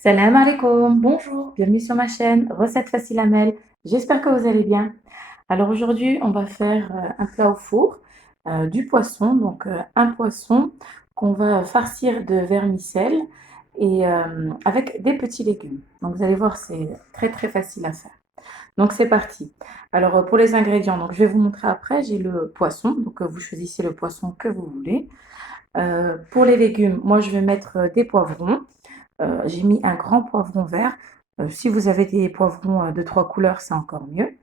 Salam alaikum, bonjour, bienvenue sur ma chaîne, recette facile à Mel. J'espère que vous allez bien. Alors aujourd'hui, on va faire un plat au four, du poisson, donc un poisson qu'on va farcir de vermicelle et avec des petits légumes. Donc vous allez voir, c'est très très facile à faire. Donc c'est parti. Alors pour les ingrédients, donc je vais vous montrer après, j'ai le poisson, donc vous choisissez le poisson que vous voulez. Pour les légumes, moi je vais mettre des poivrons. J'ai mis un grand poivron vert. Si vous avez des poivrons de 3 couleurs, c'est encore mieux.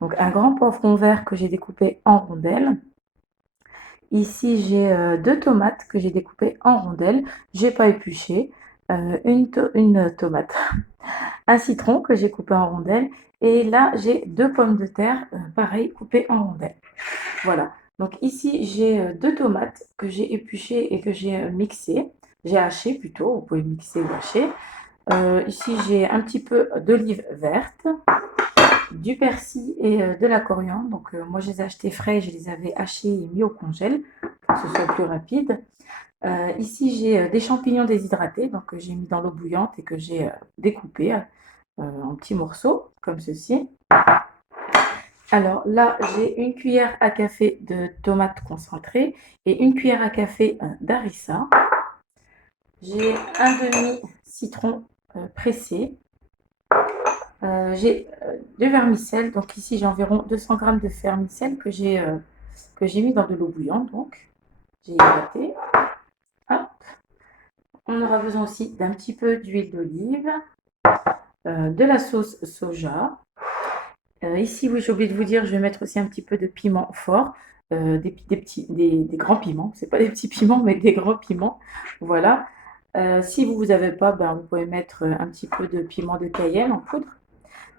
Donc un grand poivron vert que j'ai découpé en rondelles. Ici, j'ai 2 tomates que j'ai découpées en rondelles. J'ai pas épluché. Une tomate. Un citron que j'ai coupé en rondelles. Et là, j'ai 2 pommes de terre, pareil, coupées en rondelles. Voilà. Donc ici, j'ai 2 tomates que j'ai épluchées et que j'ai mixées. J'ai haché plutôt, vous pouvez mixer ou hacher. Ici, j'ai un petit peu d'olive verte, du persil et de la coriandre. Donc, moi, je les ai achetés frais, je les avais hachés et mis au congèle pour que ce soit plus rapide. Ici, j'ai des champignons déshydratés, donc j'ai mis dans l'eau bouillante et que j'ai découpés en petits morceaux, comme ceci. Alors là, j'ai une cuillère à café de tomates concentrées et une cuillère à café d'harissa. J'ai un demi-citron pressé. J'ai du vermicelle, donc ici j'ai environ 200 grammes de vermicelle que j'ai mis dans de l'eau bouillante, donc j'ai hydraté. Hop. On aura besoin aussi d'un petit peu d'huile d'olive, de la sauce soja. Ici, oui, j'ai oublié de vous dire, je vais mettre aussi un petit peu de piment fort, des grands piments, c'est pas des petits piments, mais des grands piments. Voilà. Si vous n'avez pas, ben, vous pouvez mettre un petit peu de piment de Cayenne en poudre.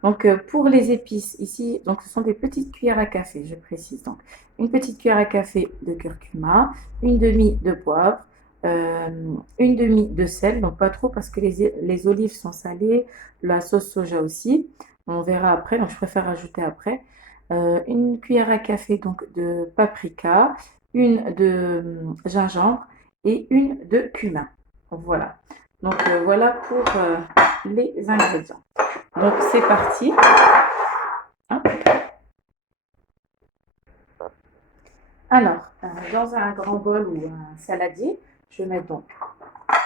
Donc, pour les épices, ici, donc ce sont des petites cuillères à café, je précise. Donc, une petite cuillère à café de curcuma, une demi de poivre, une demi de sel, donc pas trop parce que les olives sont salées, la sauce soja aussi. On verra après, donc je préfère rajouter après. Une cuillère à café donc de paprika, une de gingembre et une de cumin. Voilà. Donc, voilà pour les ingrédients. Donc c'est parti. Hop. Alors, dans un grand bol ou un saladier, je vais mettre donc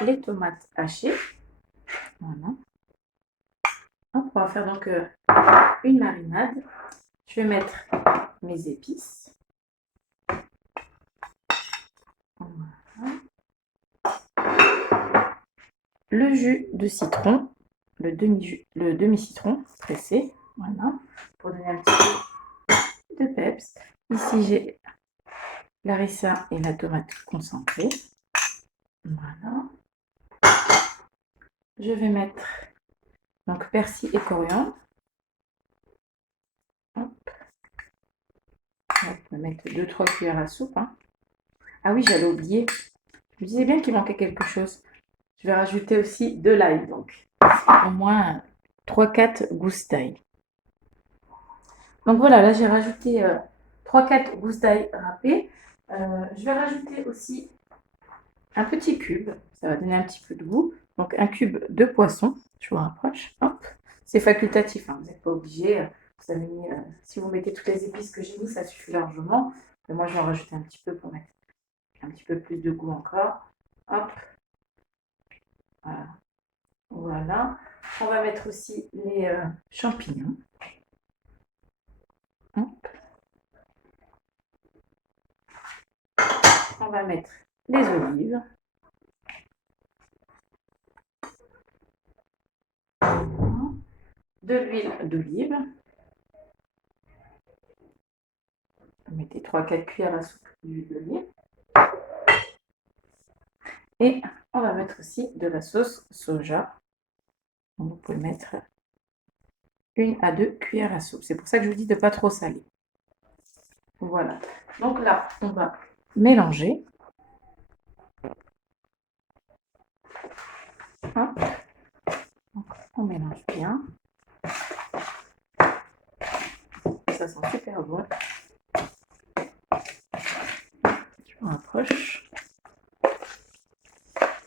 les tomates hachées. Voilà. Hop, on va faire donc une marinade. Je vais mettre mes épices. Voilà. Le jus de citron, le demi-citron pressé. Voilà. Pour donner un petit peu de peps. Ici, j'ai l'harissa et la tomate concentrée. Voilà. Je vais mettre donc persil et coriandre. Hop. On peut mettre 2-3 cuillères à soupe. Hein. Ah oui, j'avais oublié. Je me disais bien qu'il manquait quelque chose. Je vais rajouter aussi de l'ail, donc au moins 3-4 gousses d'ail. Donc voilà, là j'ai rajouté 3-4 gousses d'ail râpées. Je vais rajouter aussi un petit cube, ça va donner un petit peu de goût. Donc un cube de poisson, je vous rapproche. Hop. C'est facultatif, hein, vous n'êtes pas obligé. Vous avez mis, si vous mettez toutes les épices que j'ai mis, ça suffit largement. Mais moi je vais en rajouter un petit peu pour mettre un petit peu plus de goût encore. Hop. Voilà. Voilà. On va mettre aussi les champignons. Hop. On va mettre les olives. De l'huile d'olive. Vous mettez 3-4 cuillères à soupe d'huile d'olive. Et on va mettre aussi de la sauce soja. Donc, vous pouvez mettre 1 à 2 cuillères à soupe. C'est pour ça que je vous dis de ne pas trop saler. Voilà. Donc là, on va mélanger. Hop. Donc, on mélange bien. Ça sent super bon. Je me rapproche.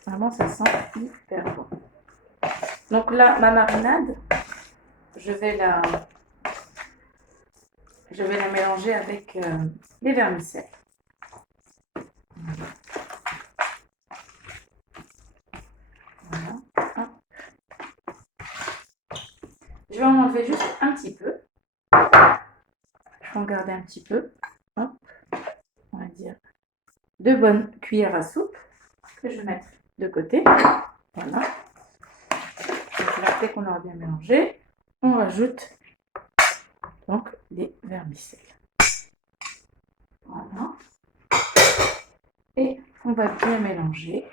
Vraiment, ça sent hyper bon. Donc là, ma marinade, je vais la mélanger avec les vermicelles. Voilà. Hop. Je vais en enlever juste un petit peu. Je vais en garder un petit peu. Hop. On va dire 2 bonnes cuillères à soupe que je vais mettre de côté. Voilà. Donc là, dès qu'on aura bien mélangé, on rajoute donc les vermicelles. Voilà. Et on va bien mélanger.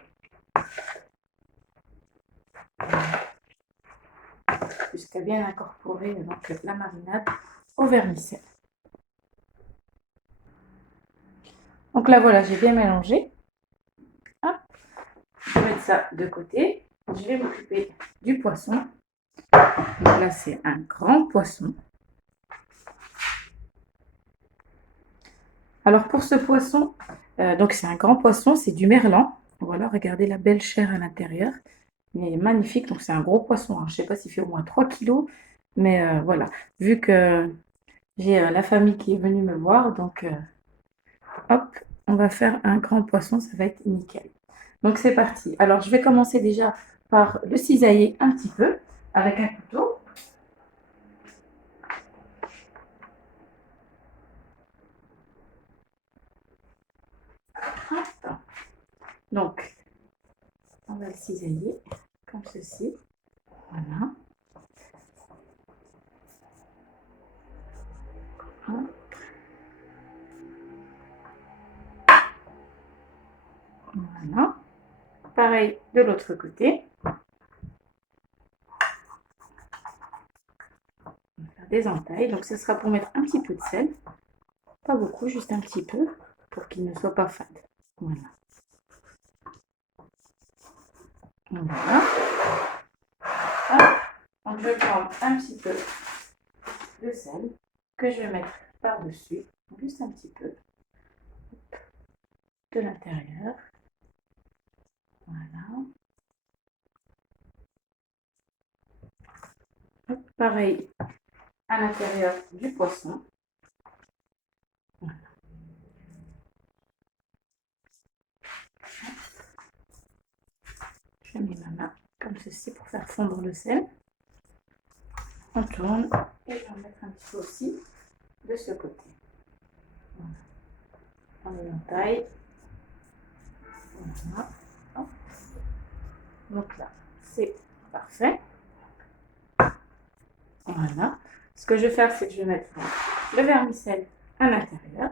Jusqu'à bien incorporer donc la marinade au vermicelle. Donc là voilà, j'ai bien mélangé. Hop. Je vais mettre ça de côté. Je vais m'occuper du poisson. Donc là c'est un grand poisson. Alors pour ce poisson, donc c'est un grand poisson, c'est du merlan. Voilà, regardez la belle chair à l'intérieur. Il est magnifique, donc c'est un gros poisson. Hein. Je ne sais pas s'il fait au moins 3 kilos, mais voilà. Vu que j'ai la famille qui est venue me voir, donc hop, on va faire un grand poisson, ça va être nickel. Donc c'est parti. Alors je vais commencer déjà par le cisailler un petit peu avec un couteau. Hop. Donc on va le cisailler comme ceci. Voilà. Hop. Voilà. Pareil de l'autre côté. On va faire des entailles. Donc ce sera pour mettre un petit peu de sel. Pas beaucoup, juste un petit peu pour qu'il ne soit pas fade. Voilà. Voilà. Hop. Donc je vais prendre un petit peu de sel que je vais mettre par-dessus, juste un petit peu de l'intérieur. Voilà. Hop, pareil à l'intérieur du poisson. Voilà. Je mets ma main comme ceci pour faire fondre le sel. On tourne et je vais en mettre un petit peu aussi de ce côté. Voilà. On les entaille. Voilà. Hop. Donc là, c'est parfait. Voilà. Ce que je vais faire, c'est que je vais mettre le vermicelle à l'intérieur,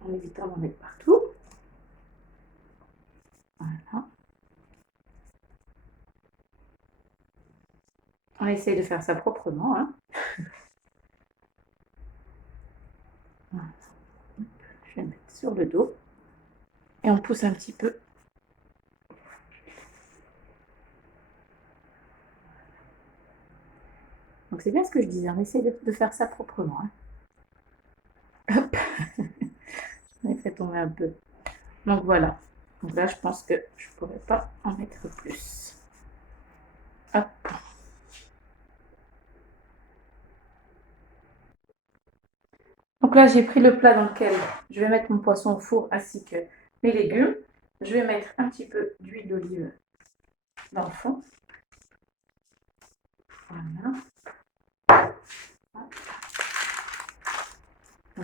en évitant d'en mettre partout. Voilà. On essaye de faire ça proprement. Hein. Voilà. Je vais mettre sur le dos. Et on pousse un petit peu. Donc c'est bien ce que je disais, on essaye de faire ça proprement. Hein. Hop. On a fait tomber un peu. Donc voilà. Donc là, je pense que je ne pourrais pas en mettre plus. Hop. Donc là, j'ai pris le plat dans lequel je vais mettre mon poisson au four ainsi que mes légumes. Je vais mettre un petit peu d'huile d'olive dans le fond. Voilà.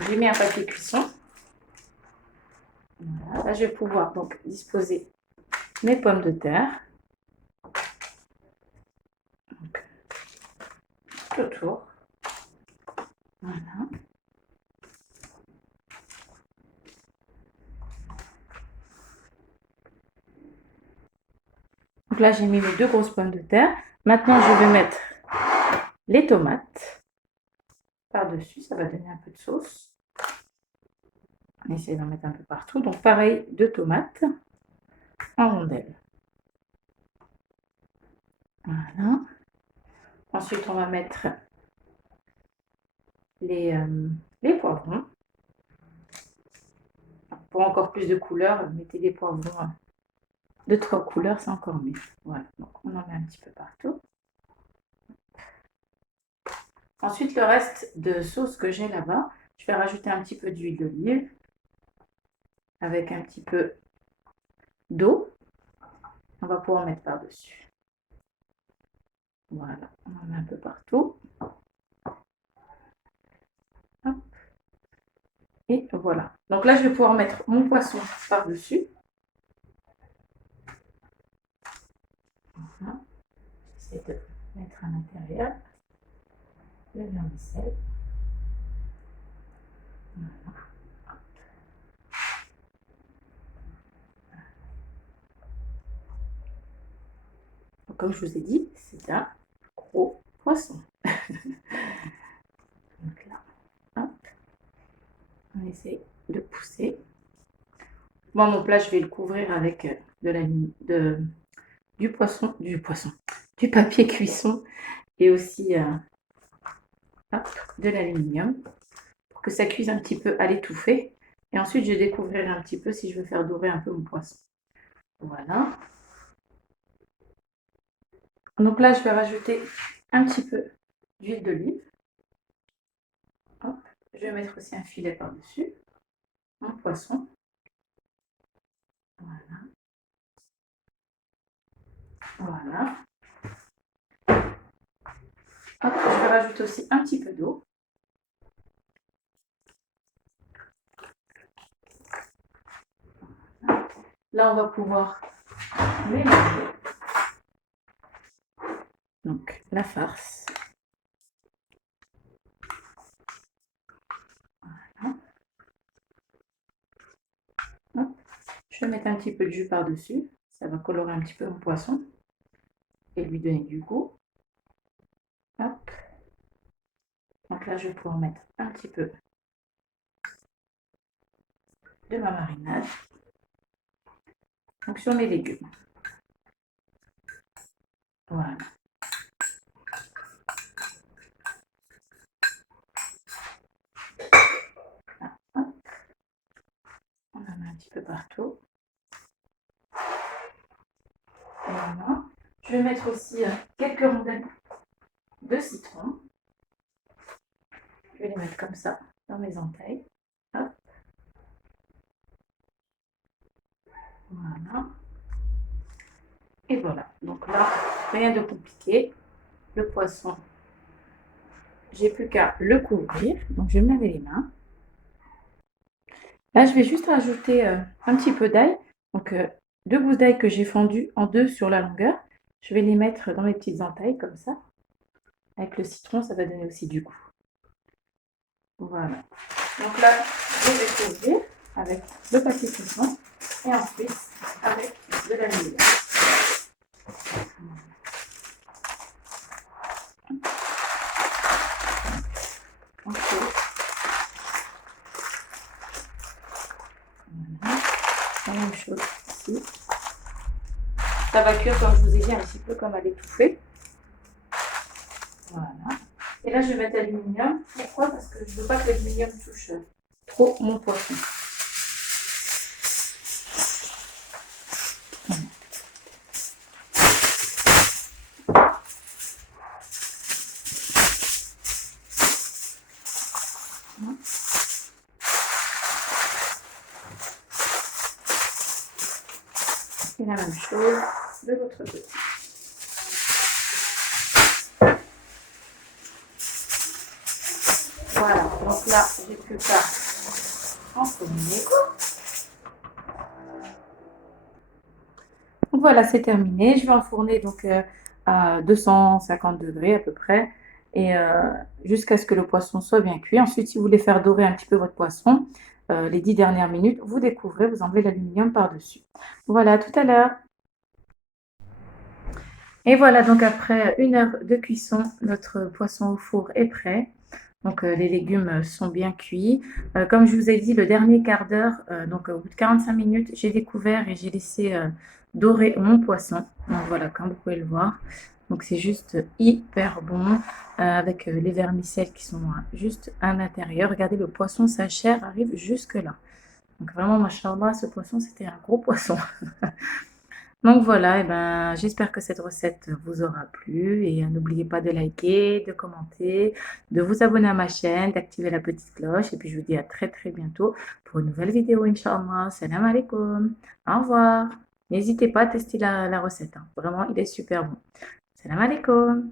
J'ai mis un papier cuisson. Voilà. Là, je vais pouvoir donc disposer mes pommes de terre. Donc, tout autour. Voilà. Donc là, j'ai mis mes 2 grosses pommes de terre. Maintenant, je vais mettre les tomates par-dessus. Ça va donner un peu de sauce. On essaie d'en mettre un peu partout. Donc pareil, 2 tomates en rondelles. Voilà. Ensuite, on va mettre les poivrons. Pour encore plus de couleur, mettez des poivrons 2, 3 couleurs, c'est encore mieux. Voilà, donc on en met un petit peu partout. Ensuite, le reste de sauce que j'ai là-bas, je vais rajouter un petit peu d'huile d'olive avec un petit peu d'eau. On va pouvoir mettre par-dessus. Voilà, on en met un peu partout. Hop. Et voilà. Donc là, je vais pouvoir mettre mon poisson par-dessus. Voilà. J'essaie de mettre à l'intérieur le vermicelle. Voilà. Donc, comme je vous ai dit, c'est un gros poisson. Donc là, hop, on essaie de pousser. Moi, mon plat, je vais le couvrir avec du papier cuisson et aussi hop, de l'aluminium pour que ça cuise un petit peu à l'étouffée. Et ensuite, je découvrirai un petit peu si je veux faire dorer un peu mon poisson. Voilà. Donc là, je vais rajouter un petit peu d'huile d'olive. Je vais mettre aussi un filet par-dessus. Un poisson. Voilà. Voilà. Hop, je vais rajouter aussi un petit peu d'eau. Là, on va pouvoir mélanger. Donc, la farce. Voilà. Hop. Je vais mettre un petit peu de jus par-dessus. Ça va colorer un petit peu mon poisson et lui donner du goût. Hop. Donc là, je vais pouvoir mettre un petit peu de ma marinade. Donc sur mes légumes. Voilà. Là, hop. On en met un petit peu partout. Voilà. Je vais mettre aussi quelques rondelles de citron. Je vais les mettre comme ça dans mes entailles. Hop. Voilà. Et voilà. Donc là, rien de compliqué. Le poisson, j'ai plus qu'à le couvrir. Donc je vais me laver les mains. Là, je vais juste rajouter un petit peu d'ail. Donc 2 gousses d'ail que j'ai fendues en 2 sur la longueur. Je vais les mettre dans mes petites entailles comme ça. Avec le citron, ça va donner aussi du goût. Voilà. Donc là, je vais couvrir avec le papier cuisson et ensuite avec de l'aluminium. Ensuite, voilà. La même chose ici. Ça va cuire, comme je vous ai dit, un petit peu comme à l'étouffée. Voilà. Et là, je vais mettre l'aluminium. Pourquoi? Parce que je ne veux pas que l'aluminium touche trop mon poisson. Et la même chose de l'autre côté. Voilà, donc là, j'ai plus qu'à enfourner. Donc voilà, c'est terminé. Je vais enfourner donc à 250 degrés à peu près et jusqu'à ce que le poisson soit bien cuit. Ensuite, si vous voulez faire dorer un petit peu votre poisson, les 10 dernières minutes, vous découvrez, vous enlevez l'aluminium par-dessus. Voilà, à tout à l'heure. Et voilà, donc après 1 heure de cuisson, notre poisson au four est prêt. Donc les légumes sont bien cuits. Comme je vous ai dit, le dernier quart d'heure, donc au bout de 45 minutes, j'ai découvert et j'ai laissé dorer mon poisson. Donc voilà, comme vous pouvez le voir. Donc c'est juste hyper bon avec les vermicelles qui sont juste à l'intérieur. Regardez, le poisson, sa chair arrive jusque là. Donc vraiment, machallah, ce poisson, c'était un gros poisson. Donc voilà, et ben, j'espère que cette recette vous aura plu et n'oubliez pas de liker, de commenter, de vous abonner à ma chaîne, d'activer la petite cloche et puis je vous dis à très très bientôt pour une nouvelle vidéo, Inch'Allah. Salam alaikum. Au revoir. N'hésitez pas à tester la recette, hein. Vraiment, il est super bon. Salam alaikum.